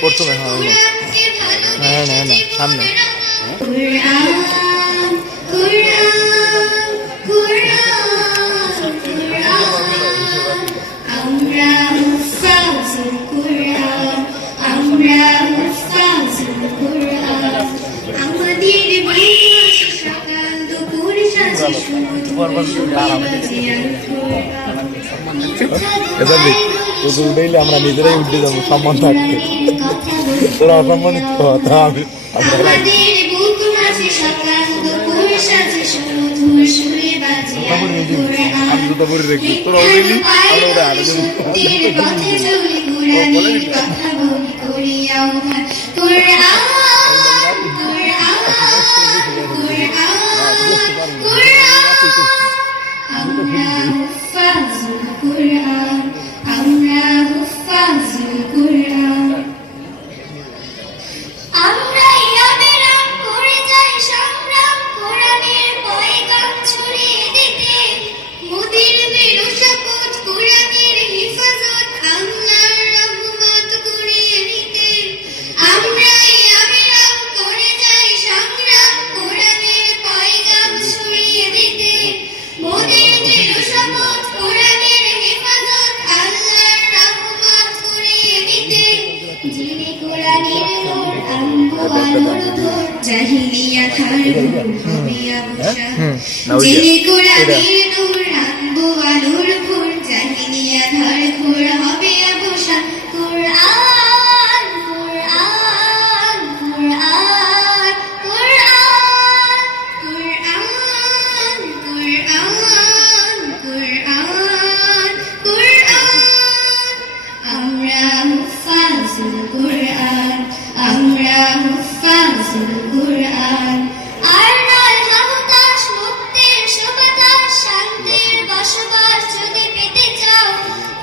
প্রথমে হ্যাঁ হ্যাঁ হ্যাঁ না সামনে আমাদের এটা দেখ তোকে উঠেইলে আমরা নিজেরাই উঠে যাব সম্মান থাকতে। তোরা অসম্মানিত হতো আমি তোরা জেলে গোড়া নূর রাখব আলো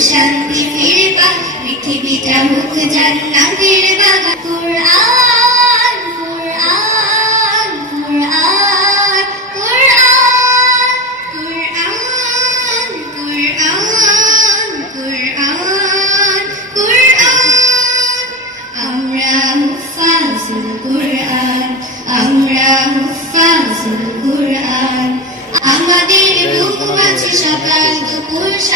শান্তি ফিরে পা পৃথিবীটা হোক জান্নাতের বাগান